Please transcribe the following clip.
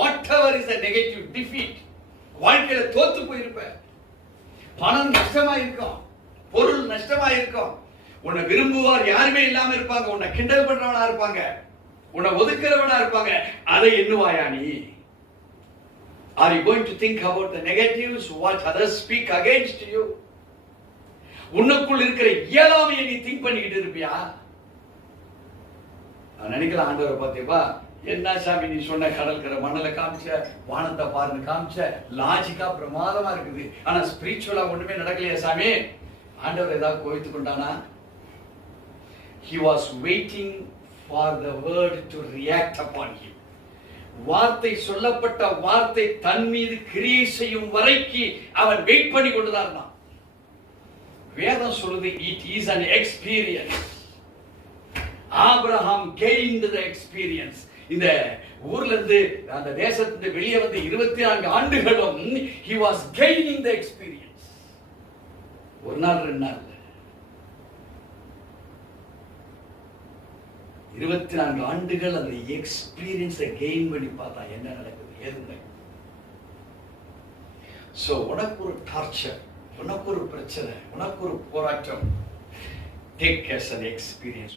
whatever is a negative defeat, வாழ்க்கையில தோத்து போயிருப்ப, பணம் நஷ்டமா இருக்கும், பொருள் நஷ்டமா இருக்கும், உன்னை விரும்புவார் யாருமே இல்லாம இருப்பாங்க, உன்னை கிண்டல் பண்றவனா இருப்பாங்க, உன்னை ஒதுக்குறவனா இருப்பாங்க. அதை எண்ணுவாயா நீ? Are you going to think about the negatives, what others speak against you? உன்னுக்குள் இருக்கிற இயலாமையை நீ திங்க் பண்ணிக்கிட்டு இருப்பியா? நான் நினைக்கிறேன் ஆண்டவரை பார்த்தேப்பா, என்ன சாமி நீ சொன்ன கடற்கரை மணலை காமிச்ச, வானத்தை பாருன்னு காமிச்ச, லாஜிக்கா பிரமாதமா இருக்குது, ஆனா ஸ்பிரிச்சுவலா ஒண்ணுமே நடக்கலையா சாமி? ஆண்டவர் ஏதாவது கோவித்துக் கொண்டானா? He was waiting for the word to react upon him. வார்த்தை, சொல்லப்பட்ட வார்த்தை தன் மீது கிரியை செய்யும் வரைக்கு அவன் வெயிட் பண்ணி கொண்டுதான். வேதம் சொல்லுது, it is an experience. Abraham gained the experience. இந்த ஊர்ல இருந்து அந்த தேசத்திலிருந்து வெளியே வந்து 24 ஆண்டுகளும் he was gaining the experience. ஒரு நாள் 2 நாள் 24 ஆண்டுகள் அந்த எக்ஸ்பீரியன்ஸை கெயின் பண்ணி பார்த்தா என்ன நடக்குது, ஏது நடக்குது. சோ உனக்கு ஒரு டார்ச்சர், உனக்கு ஒரு பிரச்சனை, உனக்கு ஒரு போராட்டம், டேக் as an experience.